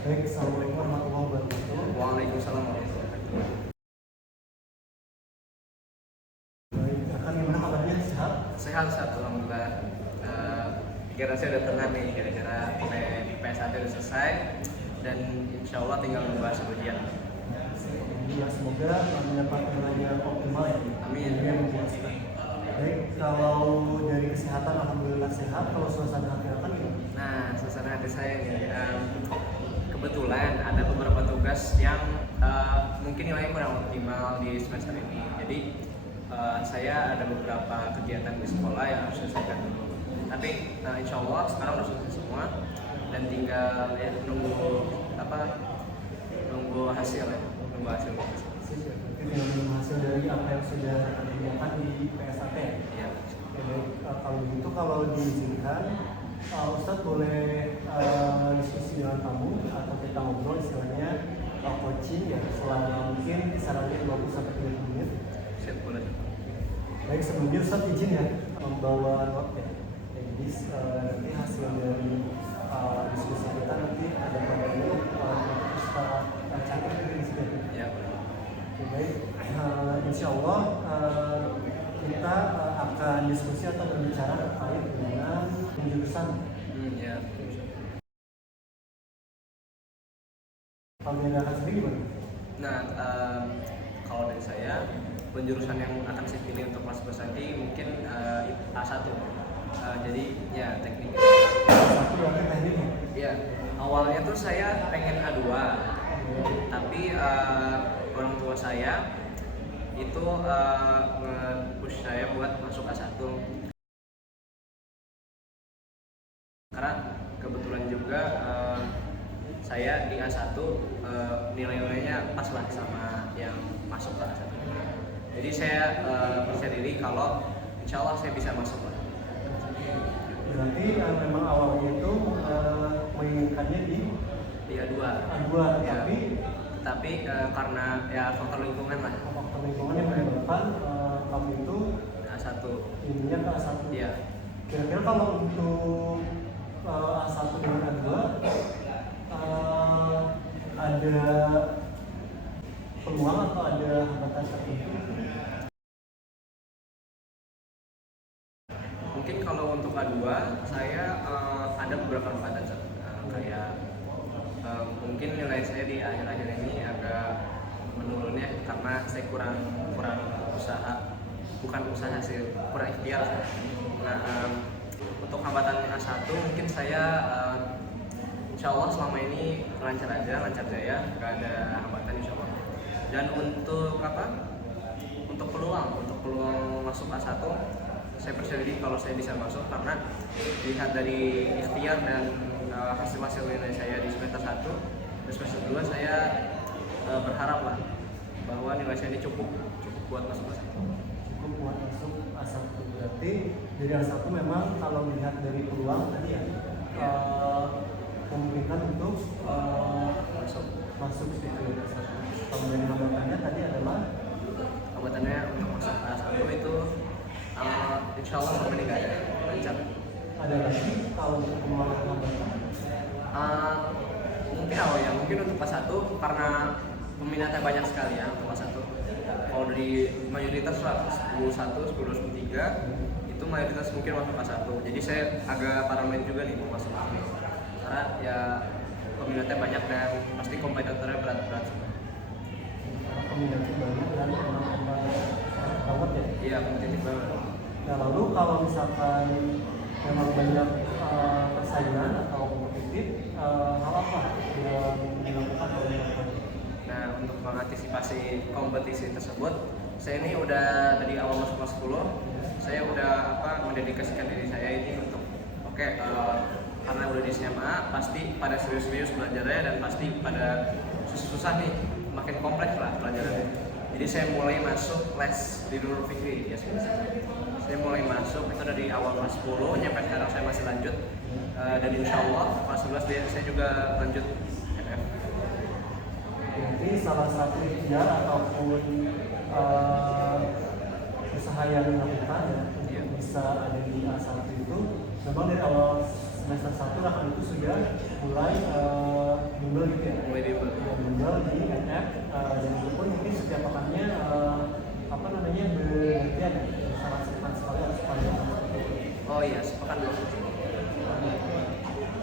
Baik, Assalamualaikum warahmatullahi wabarakatuh. Waalaikumsalam warahmatullahi wabarakatuh. Baik, rekan gimana kabarnya? Sehat? Sehat, alhamdulillah. Kira saya udah tenang nih, kira-kira PS1 udah selesai dan insya Allah tinggal membahas ujian. Ya, semoga mendapat nilai yang optimal ya. Amin. Yang memuaskan. Baik, kalau dari kesehatan alhamdulillah sehat. Kalau suasana hati rekan gimana? Nah, suasana hati saya nih, kebetulan ada beberapa tugas yang mungkin nilainya kurang optimal di semester ini. Jadi saya ada beberapa kegiatan di sekolah yang harus selesaikan dulu. Tapi insya Allah sekarang udah selesai semua dan tinggal ya nunggu hasil ya, nunggu hasil. Mungkin dengan hasil dari apa yang sudah rekan kerjakan di PSAT ya? Iya. Oke, baik. Kalau begitu, kalau diizinkan, Ustadz boleh diskusi dengan kamu atau kita ngobrol istilahnya coaching ya selama mungkin kisarannya 20-30 menit. Siap, boleh. Baik, sebelumnya Ustadz izin ya membawa note ya. Jadi nanti hasil dari diskusi kita nanti ada kembali Ustadz catat di sini. Ya, boleh. Oke, baik. Insya Allah kita akan diskusi atau berbicara terkait dengan penjurusan. Ya. Kalau dari rekan sendiri gimana? Nah, kalau dari saya penjurusan yang akan saya pilih untuk masuk nanti mungkin A1. Jadi ya teknik. Satu berarti teknik ya? Ya, awalnya tuh saya pengen A2, tapi orang tua saya itu nge-push saya buat masuk A1. Karena kebetulan juga saya di A1 nilai-nilainya pas lah sama yang masuk ke A1. Jadi saya percaya diri kalau insya Allah saya bisa masuk lah. Berarti memang awalnya itu menginginkannya di A2. A2, Ya. tapi karena ya faktor lingkungan lah. faktor lingkungan yang menyebabkan kamu itu A1. ininya ke A1. Iya. Kira-kira kalau untuk A1 dengan A2 ada peluang atau ada hambatan tertentu? Mungkin kalau untuk A2 saya ada beberapa hambatan kayak mungkin nilai saya di akhir-akhir ini agak menurun ya karena saya kurang usaha, bukan usaha sih, kurang ikhtiar. Nah, untuk hambatan A1 mungkin saya insya Allah selama ini lancar jaya, nggak ada hambatan insya Allah. Dan untuk peluang masuk A1, saya percaya diri kalau saya bisa masuk karena dilihat dari ikhtiar dan hasil nilai saya di semester 1 dan semester 2 saya berharap lah bahwa nilai saya ini cukup buat masuk A1. Cukup buat masuk A1. Berarti dari A1 memang kalau melihat dari peluang tadi ya memungkinkan untuk masuk ke A1. Kalau dari hambatannya tadi adalah Hambatannya untuk masuk A1 itu insya Allah selama ini nggak ada, lancar. ada lagi kalau untuk pengelolaan hambatan? Mungkin untuk A1 karena peminatnya banyak sekali ya untuk A1. Kalau dari mayoritas lah 10-1, 10-3 itu mayoritas mungkin masuk A1. Jadi saya agak paranoid juga nih mau masuk A1 karena ya peminatnya banyak dan pasti kompetitornya berat. Peminatnya banyak dan memang banget ya? Iya, kompetitif banget. Nah, lalu kalau misalkan memang banyak persaingan atau kompetitif, hal apa yang dilakukan oleh rekan? Nah, untuk mengantisipasi kompetisi tersebut, saya ini udah dari awal masuk kelas 10, saya udah mendedikasikan diri saya ini untuk karena udah di SMA, pasti pada serius-serius belajarnya dan pasti pada susah-susah nih, makin kompleks lah pelajarannya. Jadi saya mulai masuk les di Nurul Fikri ya sebenarnya. Saya mulai masuk itu dari awal kelas 10 sampai sekarang saya masih lanjut dan insya Allah kelas 11 saya juga lanjut FF. Jadi salah satu ikhtiar ataupun usaha yang dilakukan ya, untuk bisa ada di A1 itu memang dari awal semester 1 mungkin Rakan itu sudah mulai bimbel gitu ya. Mulai bimbel. Ya, bimbel di NF dan itu pun mungkin setiap pekannya bergantian ya. Salah sepekan sekali harus panjang. Oh iya, sepekan dulu.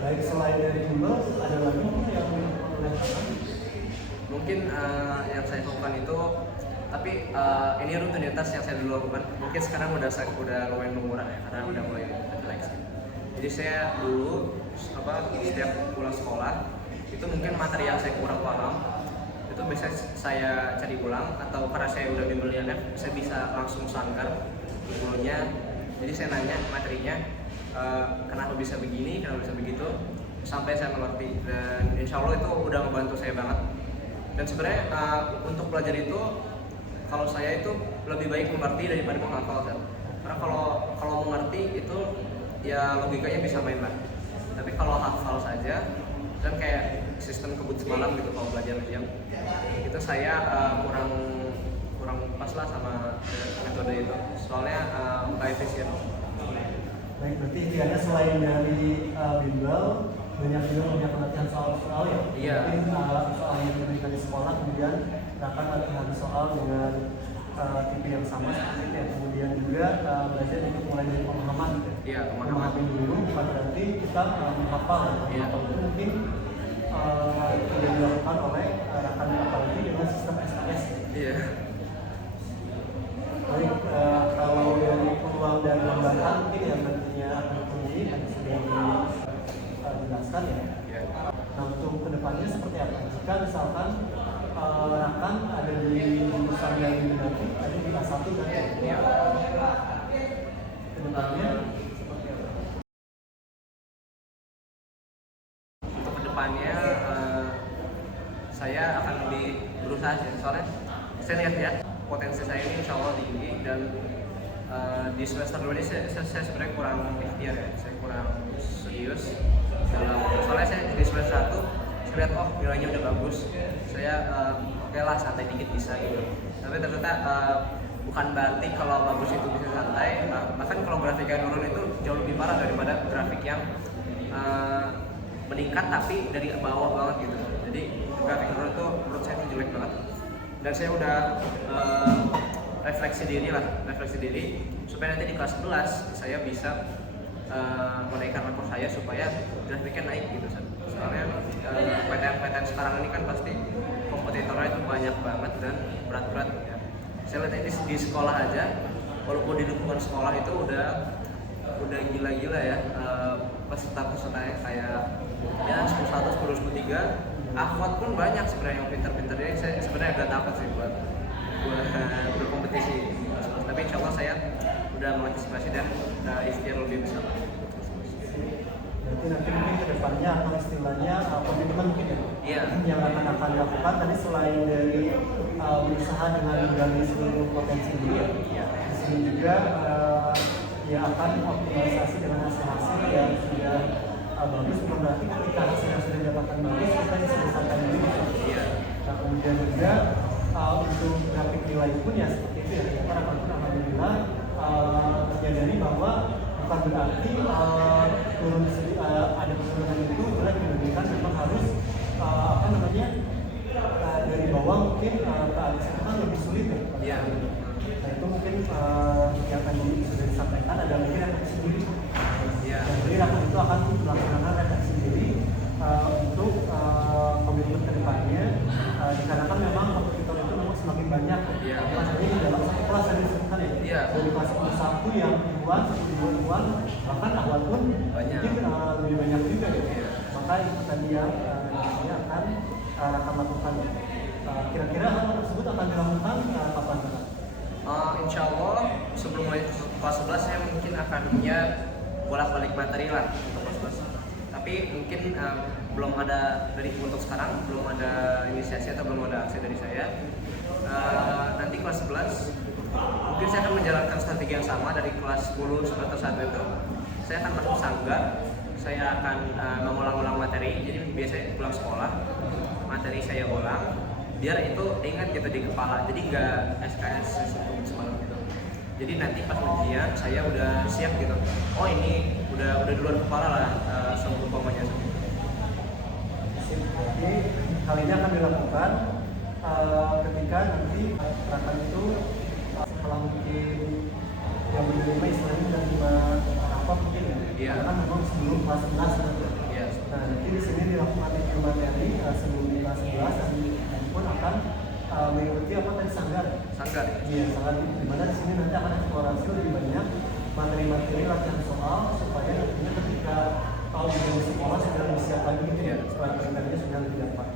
Baik selain dari bimbel, ada lagi mungkin yang oleh Rakan? Mungkin yang saya lakukan itu, tapi ini rutinitas yang saya dulu lakukan. Mungkin sekarang udah lumayan mengurang ya, karena udah mulai relax. Jadi saya dulu setiap pulang sekolah itu mungkin materi yang saya kurang paham itu biasanya saya cari ulang, atau karena saya udah bimbel di NF, saya bisa langsung sangkar gurunya. Jadi saya nanya materinya, kenapa bisa begini, kenapa bisa begitu, sampai saya mengerti. Dan insya Allah itu udah membantu saya banget. Dan sebenarnya untuk belajar itu, kalau saya itu lebih baik mengerti daripada menghafal kan. Karena kalau mengerti itu ya logikanya bisa main lah. Tapi kalau hafal saja kan kayak sistem kebut semalam gitu kalau belajar diam. Itu saya kurang pas lah sama metode itu. Soalnya nggak efisien. Baik, berarti intinya selain dari bimbel, banyak latihan soal-soal ya. Iya. Mungkin soal yang diberikan di sekolah, kemudian akan latihan soal dengan tipe yang sama seperti itu ya. Kemudian juga belajar untuk mulai dari pemahaman gitu ya. Iya, Memahami dulu bukan berarti kita menghafal. Iya. Menghafal itu mungkin tidak dilakukan oleh Rakan apalagi dengan sistem SKS. Iya. Baik, kalau dari peluang dan hambatan mungkin yang nantinya akan ditemui yang sudah dijelaskan ya. Iya. Nah, untuk kedepannya seperti apa? Jika misalkan Rakan ada di jurusan yang diminati, ada di A1 kan? Iya. Kedepannya seperti apa? Untuk kedepannya saya akan lebih berusaha sih, soalnya saya lihat ya potensi saya ini insya Allah tinggi, dan di semester 2 ini saya sebenarnya kurang ikhtiar ya, saya kurang serius dalam, soalnya saya di semester 1 saya lihat nilainya udah bagus, saya oke lah santai dikit bisa gitu, tapi ternyata bukan berarti kalau bagus itu bisa santai, bahkan kalau grafiknya turun itu jauh lebih parah daripada grafik yang meningkat tapi dari bawah banget gitu. Jadi grafik turun itu menurut saya itu jelek banget, dan saya udah refleksi diri supaya nanti di kelas 11 saya bisa menaikkan rapor saya supaya grafiknya naik gitu. Soalnya PTN sekarang ini kan pasti kompetitornya itu banyak banget dan berat-berat ya. Saya lihat ini di sekolah aja, walaupun di lingkungan sekolah itu udah gila-gila ya, peserta-pesertanya kayak ya 11, 12, 13, akhwat pun banyak sebenarnya yang pintar-pintar. Jadi saya sebenarnya agak takut sih buat berkompetisi, tapi insya Allah saya udah mengantisipasi dan ikhtiar lebih besar. Berarti nanti mungkin kedepannya akan istilahnya komitmen mungkin ya? Iya. Yang akan dilakukan tadi selain dari berusaha dengan menggali seluruh potensi diri ya. Iya. Di sini juga ya akan optimalisasi dengan hasil-hasil yang sudah bagus, bukan berarti ketika hasil yang sudah didapatkan bagus kita diselesaikan dulu. Iya. Nah, kemudian juga untuk grafik nilai pun ya seperti itu ya, kita pun alhamdulillah menyadari bahwa bukan berarti ada penurunan itu jelek dibandingkan, memang harus dari bawah mungkin ke atas itu kan lebih sulit ya. Iya. Nah itu mungkin yang tadi sudah disampaikan ada mungkin refleksi diri. Iya. Jadi Rakan itu akan melaksanakan refleksi diri untuk komitmen kedepannya, dikarenakan memang kompetitor itu memang semakin banyak. Iya. Maksudnya di dalam satu kelas yang disebutkan ya. Iya. Dari kelas 1 yang ribuan, 1.000-an, bahkan awal pun Banyak. mungkin lebih banyak juga ya. Iya. Maka itu tadi yang nantinya akan Rakan lakukan. Kira-kira hal tersebut akan dilakukan kapan? Insya Allah sebelum mulai kelas 11 saya mungkin akan ya bolak-balik materi lah untuk kelas 11. Tapi mungkin belum ada untuk sekarang belum ada inisiasi atau belum ada aksi dari saya. Nanti kelas 11 mungkin saya akan menjalankan strategi yang sama dari kelas 10 semester 1 itu. Saya akan masuk sanggar, saya akan mengulang-ulang materi. Jadi biasanya pulang sekolah materi saya ulang biar itu ingat gitu di kepala, jadi nggak SKS semalam gitu. Jadi nanti pas ujian saya udah siap gitu, oh ini udah di luar kepala lah, dilakukan ketika nanti gerakan itu setelah mungkin yang menerima istilahnya menerima apa mungkin ya, Iya. karena memang sebelum kelas 11 nanti. Iya. Nah nanti di sini dilakukan review materi sebelum di kelas 11 dan pun akan mengikuti apa tadi sanggar. Sanggar. Iya, sangat di mana di sini nanti akan eksplorasi lebih banyak materi-materi latihan soal supaya nantinya ketika ujian di sekolah sudah lebih siap lagi gitu ya, sekolah materinya sudah lebih dapat.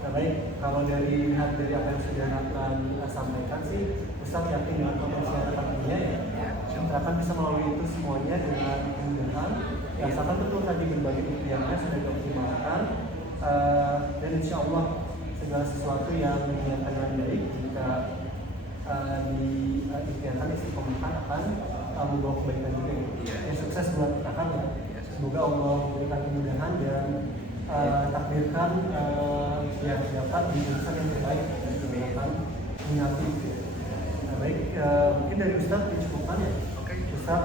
Nah baik, kalau dari lihat dari apa yang sudah akan sampaikan sih, Ustaz yakin dengan potensi yang akan punya ya, akan bisa melalui itu semuanya dengan kemudahan. Ya, asalkan betul tadi berbagai impiannya sudah dioptimalkan, dan insya Allah segala sesuatu yang dinyatakan dengan baik jika diimpiankan istiqomahkan akan membawa kebaikan juga. Ya, sukses buat kita kan ya. Semoga Allah memberikan kemudahan dan takdirkan ya dapat di jurusan yang terbaik dan kemudahan menyatu. Nah, baik, mungkin dari Ustaz dicukupkan ya. Oke. Ustaz